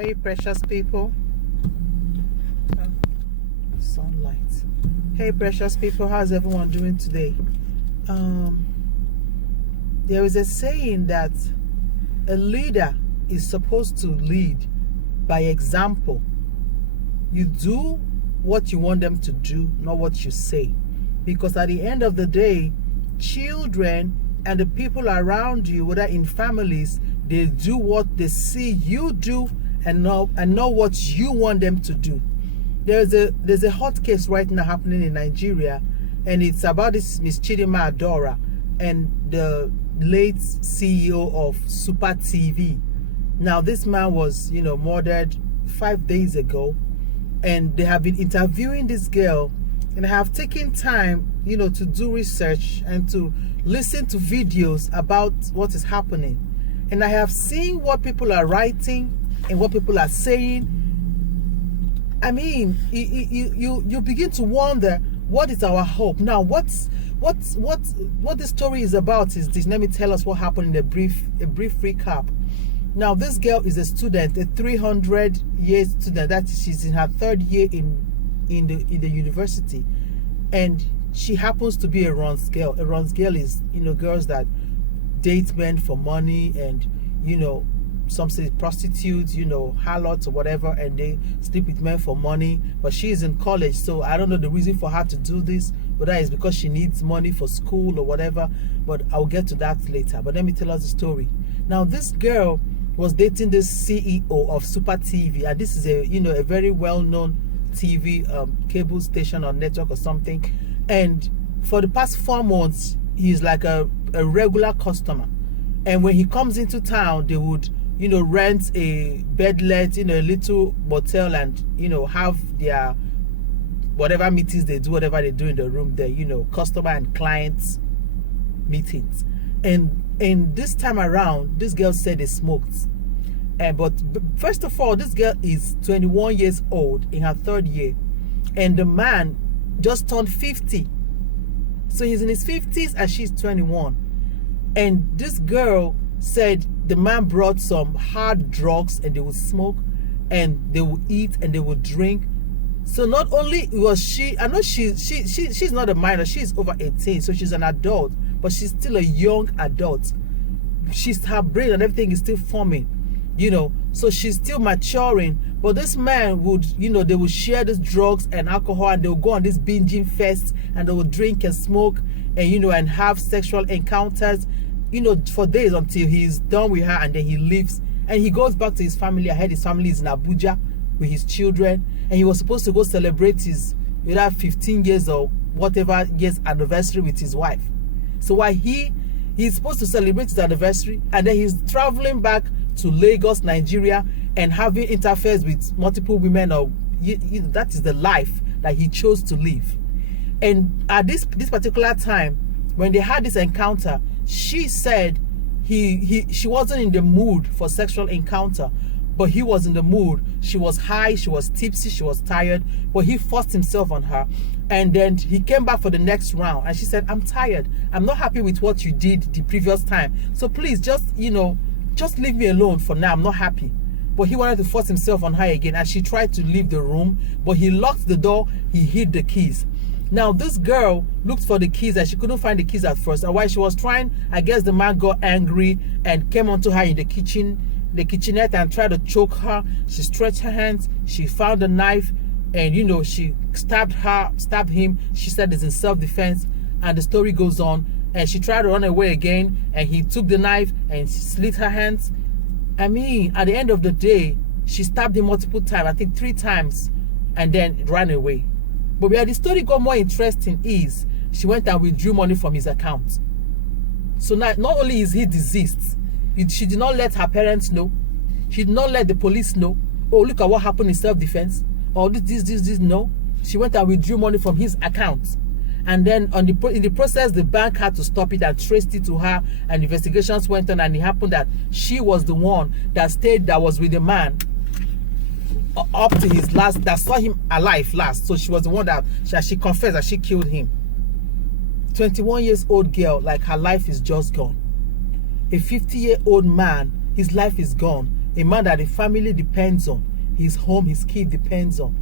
Hey, precious people. Sunlight. Hey, precious people. How's everyone doing today? There is a saying that a leader is supposed to lead by example. You do what you want them to do, not what you say. Because at the end of the day, children and the people around you, whether in families, they do what they see you do and know what you want them to do. There's a hot case right now happening in Nigeria, and it's about this Miss Chidinma Adaora and the late CEO of Super TV. Now, this man was, murdered 5 days ago, and they have been interviewing this girl, and I have taken time, to do research and to listen to videos about what is happening. And I have seen what people are writing and what people are saying. I mean, you begin to wonder, what is our hope now? What this story is about is this. Let me tell us what happened in a brief recap. Now, this girl is a student, a 300-year student. That she's in her third year in the university, and she happens to be a runs girl. A runs girl is girls that date men for money, and some say prostitutes, harlots or whatever, and they sleep with men for money. But she is in college, so I don't know the reason for her to do this, whether it's because she needs money for school or whatever, but I'll get to that later. But let me tell us the story. Now, this girl was dating this CEO of Super TV, and this is a very well-known TV cable station or network or something. And for the past 4 months, he's like a regular customer. And when he comes into town, they would rent a bedlet in a little motel and have their whatever meetings they do, whatever they do in the room there, customer and clients meetings. And this time around, this girl said they smoked. But first of all, this girl is 21 years old in her third year, and the man just turned 50. So he's in his 50s and she's 21. And this girl said the man brought some hard drugs, and they would smoke and they would eat and they would drink. So not only was she, I know she's not a minor, she's over 18, so she's an adult, but she's still a young adult. Her brain and everything is still forming, so she's still maturing. But this man would, they would share these drugs and alcohol, and they would go on this binging fest, and they would drink and smoke and and have sexual encounters for days until he's done with her, and then he leaves and he goes back to his family. I heard his family is in Abuja with his children, and he was supposed to go celebrate his 15 years or whatever years anniversary with his wife. So while he's supposed to celebrate his anniversary, and then he's traveling back to Lagos, Nigeria, and having interface with multiple women, or that is the life that he chose to live. And at this particular time, when they had this encounter, she said she wasn't in the mood for sexual encounter, but he was in the mood. She was high, she was tipsy, she was tired, but he forced himself on her. And then he came back for the next round, and she said, "I'm tired. I'm not happy with what you did the previous time. So please just leave me alone for now. I'm not happy." But he wanted to force himself on her again, and she tried to leave the room, but he locked the door, he hid the keys. Now, this girl looked for the keys, and she couldn't find the keys at first. And while she was trying, I guess the man got angry and came onto her in the kitchenette, and tried to choke her. She stretched her hands, she found a knife, and she stabbed him. She said it's in self-defense, and the story goes on. And she tried to run away again, and he took the knife and slit her hands. I mean, at the end of the day, she stabbed him multiple times, I think 3 times, and then ran away. But where the story got more interesting is she went and withdrew money from his account. So now, not only is he deceased, she did not let her parents know. She did not let the police know. Oh, look at what happened in self-defense. Or this. No. She went and withdrew money from his account. And then in the process, the bank had to stop it and traced it to her, and investigations went on, and it happened that she was the one that was with the man up to his last, that saw him alive last. So she was the one that she confessed that she killed him. 21 years old girl, like her life is just gone. A 50-year-old man, his life is gone. a man that the family depends on, his home, his kid depends on.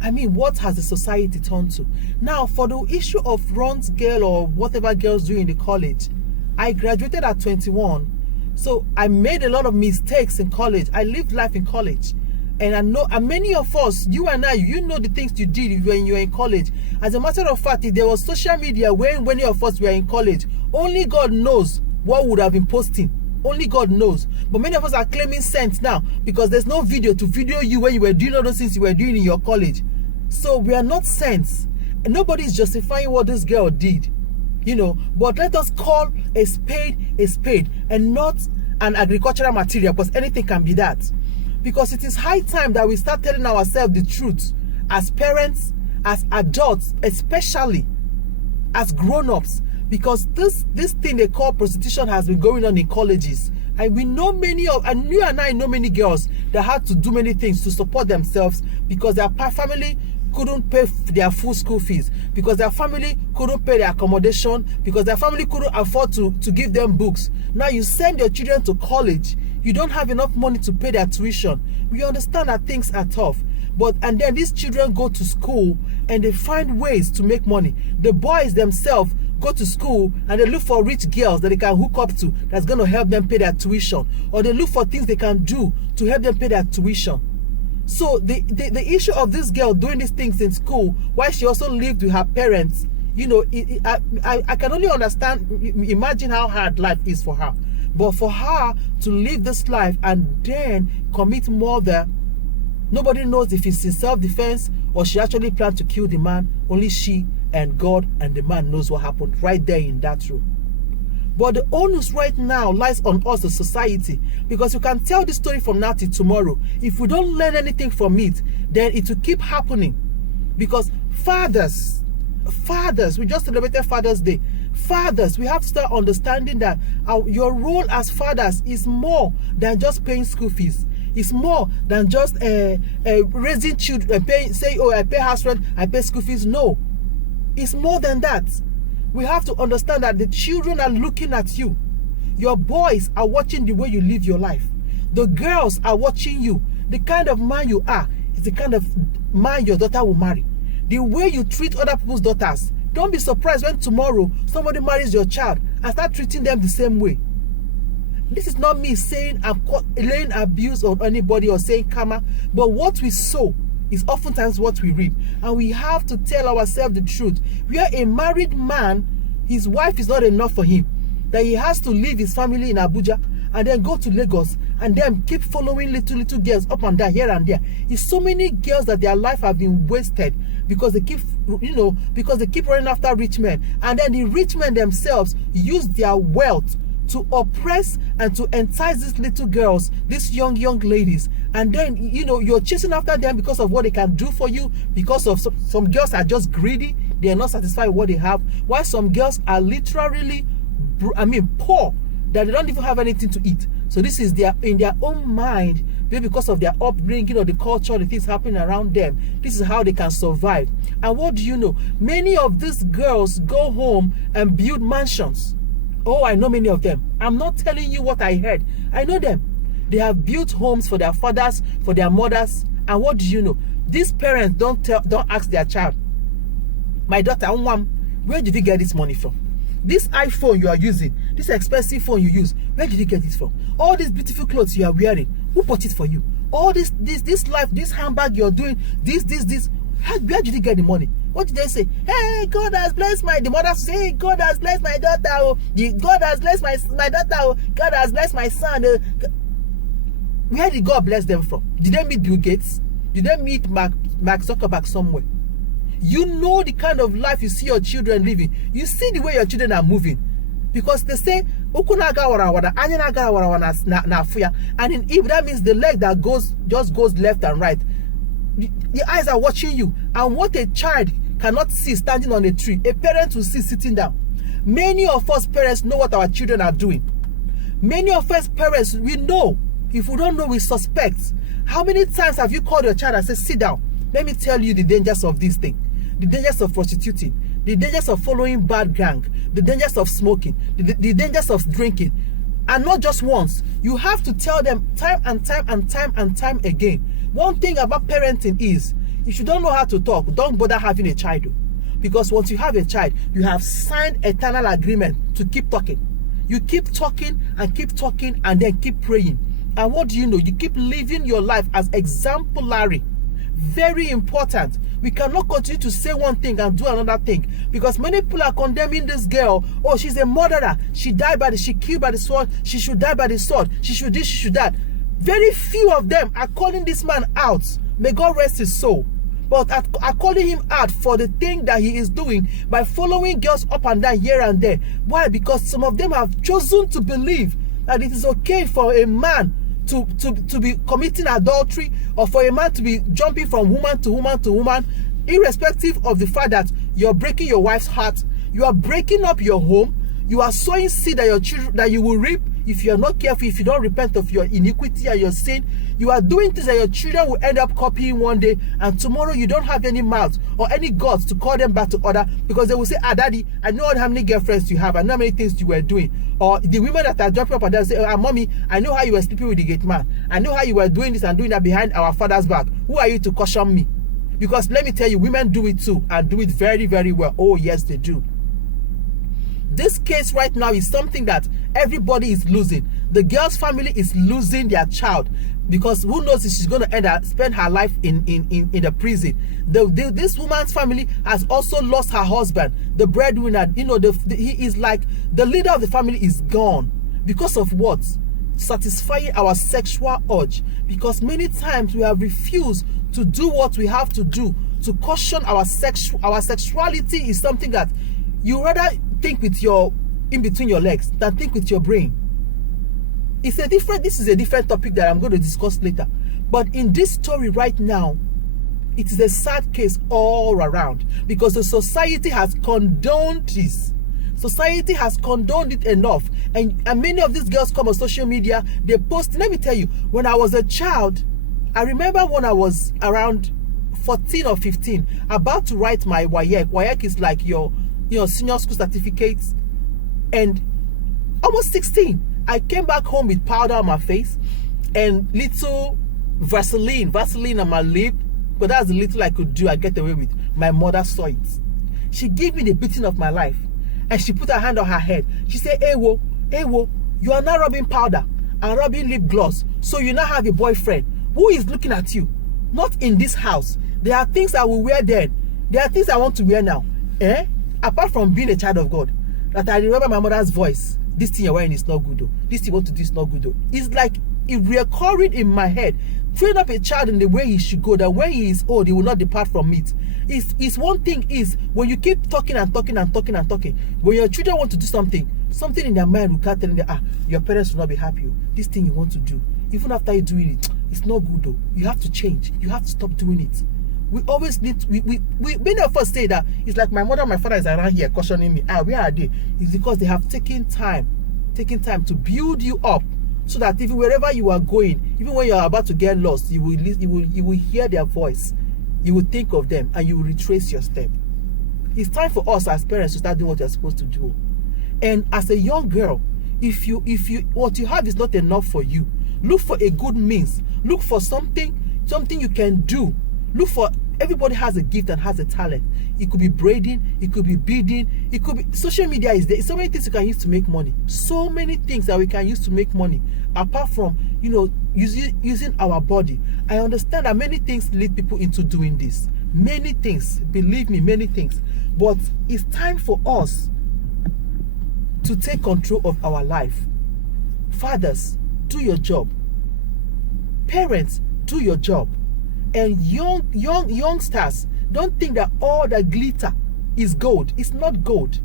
I mean, what has the society turned to? Now, for the issue of Ron's girl or whatever girls do in the college, I graduated at 21. So I made a lot of mistakes in college. I lived life in college. And I know, and many of us, you and I, you know the things you did when you were in college. As a matter of fact, if there was social media when many of us were in college, only God knows what would have been posting. Only God knows. But many of us are claiming sense now because there's no video to video you when you were doing all those things you were doing in your college. So we are not sense. And nobody is justifying what this girl did. You know, but let us call a spade and not an agricultural material, because anything can be that. Because it is high time that we start telling ourselves the truth as parents, as adults, especially as grown-ups. Because this thing they call prostitution has been going on in colleges. And we know and you and I know many girls that had to do many things to support themselves because their family couldn't pay their full school fees, because their family couldn't pay their accommodation, because their family couldn't afford to give them books. Now you send your children to college, you don't have enough money to pay their tuition. We understand that things are tough. And then these children go to school and they find ways to make money. The boys themselves go to school and they look for rich girls that they can hook up to that's going to help them pay their tuition, or they look for things they can do to help them pay their tuition. So the issue of this girl doing these things in school while she also lived with her parents, you know, I can only imagine how hard life is for her. But for her to live this life and then commit murder, nobody knows if it's in self-defense or she actually planned to kill the man. Only she and God and the man knows what happened right there in that room. But the onus right now lies on us, the society, because you can tell this story from now till tomorrow. If we don't learn anything from it, then it will keep happening. Because fathers, we just celebrated Father's Day. Fathers, we have to start understanding that your role as fathers is more than just paying school fees. It's more than just raising children, say, oh, I pay house rent, I pay school fees. No, it's more than that. We have to understand that the children are looking at you. Your boys are watching the way you live your life. The girls are watching you. The kind of man you are is the kind of man your daughter will marry. The way you treat other people's daughters. Don't be surprised when tomorrow somebody marries your child and start treating them the same way. This is not me saying I'm laying abuse on anybody or saying karma, but what we sow is oftentimes what we reap. And we have to tell ourselves the truth. Where a married man, his wife is not enough for him, that he has to leave his family in Abuja and then go to Lagos and then keep following little girls up and down here and there. It's so many girls that their life have been wasted because they keep, because they keep running after rich men. And then the rich men themselves use their wealth to oppress and to entice these little girls, these young ladies. And then, you're chasing after them because of what they can do for you, because of some girls are just greedy. They are not satisfied with what they have. While some girls are literally, poor, that they don't even have anything to eat. So this is in their own mind, maybe because of their upbringing or the culture, the things happening around them. This is how they can survive. And what do you know? Many of these girls go home and build mansions. Oh, I know many of them. I'm not telling you what I heard. I know them. They have built homes for their fathers, for their mothers. And what do you know? These parents don't ask their child, my daughter, where did you get this money from? This iPhone you are using, this expensive phone you use, where did you get it from? All these beautiful clothes you are wearing, who bought it for you? All this life, this handbag you're doing, this. Where did you get the money? What did they say? Hey, God has blessed the mother say, hey, God has blessed my daughter. Oh, God has blessed my daughter. Oh, God has blessed my son. Where did God bless them from? Did they meet Bill Gates? Did they meet Mark Zuckerberg somewhere? You know the kind of life you see your children living. You see the way your children are moving. Because they say, and in Hebrew, that means the leg that just goes left and right. The eyes are watching you. And what a child cannot see standing on a tree, a parent will see sitting down. Many of us parents know what our children are doing. Many of us parents, we know. If we don't know, we suspect. How many times have you called your child and said, sit down? Let me tell you the dangers of this thing. The dangers of prostituting. The dangers of following bad gang. The dangers of smoking. The dangers of drinking. And not just once. You have to tell them time and time and time and time again. One thing about parenting is, if you don't know how to talk, don't bother having a child. Because once you have a child, you have signed eternal agreement to keep talking. You keep talking and then keep praying. And what do you know? You keep living your life as exemplary. Very important. We cannot continue to say one thing and do another thing, because many people are condemning this girl. Oh, she's a murderer. She killed by the sword. She should die by the sword. She should this, she should that. Very few of them are calling this man out. May God rest his soul. But are calling him out for the thing that he is doing by following girls up and down here and there. Why? Because some of them have chosen to believe that it is okay for a man to be committing adultery, or for a man to be jumping from woman to woman to woman, irrespective of the fact that you're breaking your wife's heart, you are breaking up your home, you are sowing seed that your children, that you will reap if you are not careful, if you don't repent of your iniquity and your sin. You are doing things that your children will end up copying one day, and tomorrow you don't have any mouth or any guts to call them back to order, because they will say, ah, daddy, I know how many girlfriends you have, I know how many things you were doing. Or the women that are jumping up and down say, ah, mommy, I know how you were sleeping with the gate man, I know how you were doing this and doing that behind our father's back. Who are you to caution me? Because let me tell you, women do it too, and do it very, very well. Oh yes, they do. This case right now is something that everybody is losing. The girl's family is losing their child, because who knows if she's going to spend her life in the prison. This woman's family has also lost her husband, the breadwinner. You know, he is like the leader of the family is gone because of what? Satisfying our sexual urge. Because many times we have refused to do what we have to do to caution our sexuality is something that you rather think with your in between your legs than think with your brain. This is a different topic that I'm going to discuss later. But in this story right now, it is a sad case all around, because the society has condoned this. Society has condoned it enough. And many of these girls come on social media, they post. Let me tell you, when I was a child, I remember when I was around 14 or 15, about to write my WAEC. WAEC is like your senior school certificates. And almost 16, I came back home with powder on my face and little Vaseline on my lip. But that's the little I could do, I get away with. My mother saw it. She gave me the beating of my life. And she put her hand on her head. She said, Ewo, you are now rubbing powder and rubbing lip gloss. So you now have a boyfriend who is looking at you. Not in this house. There are things I will wear then. There are things I want to wear now. Apart from being a child of God, that I remember my mother's voice. This thing you're wearing is not good though. This thing you want to do is not good though. It's like it recurring in my head. Train up a child in the way he should go, that when he is old, he will not depart from it. It's one thing is when you keep talking and talking and talking and talking, when your children want to do something in their mind will start telling them, your parents will not be happy. This thing you want to do, even after you doing it, it's not good though. You have to change. You have to stop doing it. We always need we many of us say that it's like my mother and my father is around here cautioning me. Where are they? It's because they have taken time to build you up, so that even wherever you are going, even when you are about to get lost, you will hear their voice, you will think of them, and you will retrace your step. It's time for us as parents to start doing what you're supposed to do. And as a young girl, if you what you have is not enough for you, look for a good means. Look for something you can do. Look for, everybody has a gift and has a talent. It could be braiding, it could be beading, it could be, social media is there. So many things you can use to make money. So many things that we can use to make money, apart from, using our body. I understand that many things lead people into doing this. Many things, believe me, many things. But it's time for us to take control of our life. Fathers, do your job. Parents, do your job. And youngsters, don't think that all that glitter is gold. It's not gold.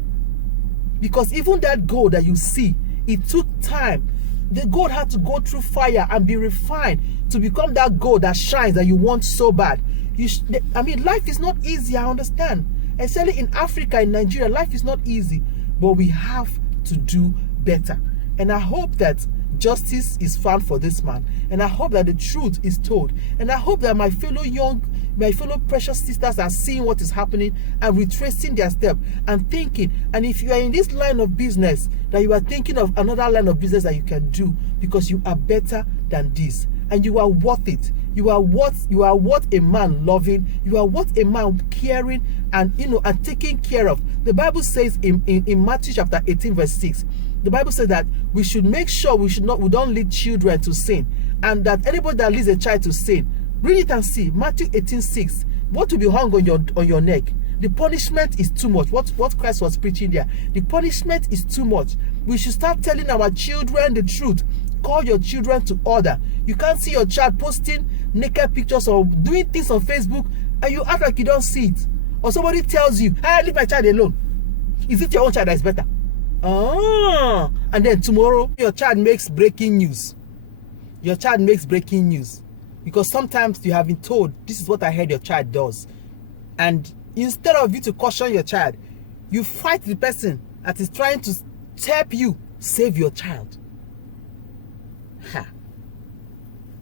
Because even that gold that you see, it took time. The gold had to go through fire and be refined to become that gold that shines that you want so bad. Life is not easy, I understand. Especially in Africa, in Nigeria, life is not easy. But we have to do better. And I hope that justice is found for this man, and I hope that the truth is told, and I hope that my fellow young My fellow precious sisters are seeing what is happening and retracing their step and thinking. And if you are in this line of business, that you are thinking of another line of business that you can do, because you are better than this and you are worth it. You are what a man loving, you are what a man caring and and taking care of. The Bible says in Matthew chapter 18 verse 6, the Bible says that we should make sure we don't lead children to sin, and that anybody that leads a child to sin, read it and see. Matthew 18:6. What will be hung on your neck? The punishment is too much. What Christ was preaching there. The punishment is too much. We should start telling our children the truth. Call your children to order. You can't see your child posting naked pictures or doing things on Facebook and you act like you don't see it. Or somebody tells you, hey, leave my child alone. Is it your own child that is better? And then tomorrow your child makes breaking news. Your child makes breaking news. Because sometimes you have been told, this is what I heard your child does. And instead of you to caution your child, you fight the person that is trying to help you save your child.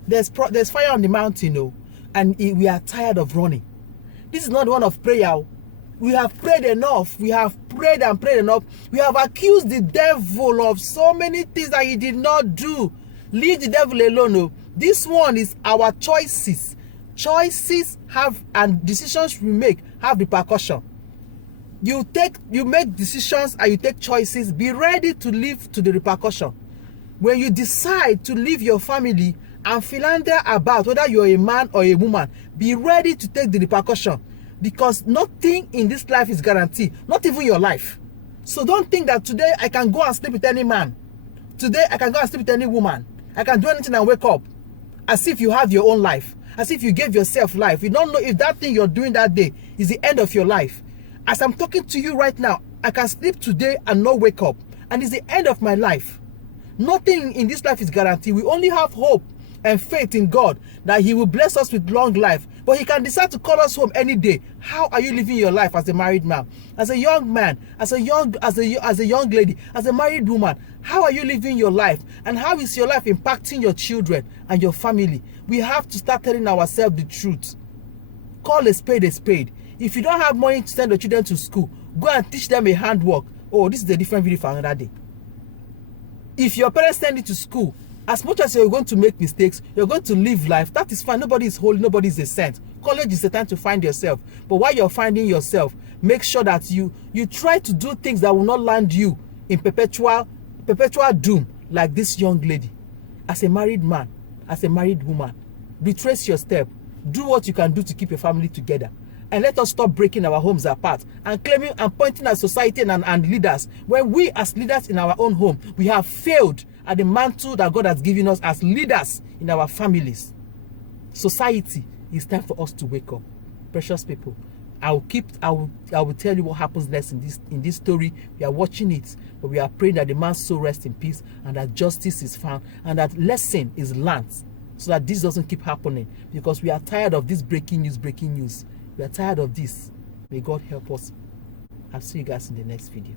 There's fire on the mountain, and we are tired of running. This is not one of prayer. We have prayed enough. We have prayed and prayed enough. We have accused the devil of so many things that he did not do. Leave the devil alone. This one is our choices. Choices have, and decisions we make have repercussion. You make decisions and you take choices. Be ready to live to the repercussion. When you decide to leave your family and philander about, whether you're a man or a woman, be ready to take the repercussion, because nothing in this life is guaranteed, not even your life. So don't think that today I can go and sleep with any man. Today I can go and sleep with any woman. I can do anything and wake up as if you have your own life, as if you gave yourself life. You don't know if that thing you're doing that day is the end of your life. As I'm talking to you right now, I can sleep today and not wake up, and it's the end of my life. Nothing in this life is guaranteed. We only have hope and faith in God that he will bless us with long life. But he can decide to call us home any day. How are you living your life as a married man, as a young man, as a young lady, as a married woman? How are you living your life? And how is your life impacting your children and your family? We have to start telling ourselves the truth. Call a spade a spade. If you don't have money to send your children to school, go and teach them a handwork. Oh, this is a different video for another day. If your parents send you to school, as much as you're going to make mistakes, you're going to live life, that is fine. Nobody is holy, nobody is a saint. College is the time to find yourself. But while you're finding yourself, make sure that you try to do things that will not land you in perpetual doom, like this young lady. As a married man, as a married woman, retrace your step. Do what you can do to keep your family together. And let us stop breaking our homes apart and claiming and pointing at society and leaders, when we as leaders in our own home, we have failed at the mantle that God has given us as leaders in our families. Society, it's time for us to wake up. Precious people, I will tell you what happens next in this story. We are watching it, but we are praying that the man's soul rest in peace and that justice is found and that lesson is learned, so that this doesn't keep happening, because we are tired of this breaking news. We are tired of this. May God help us. I'll see you guys in the next video.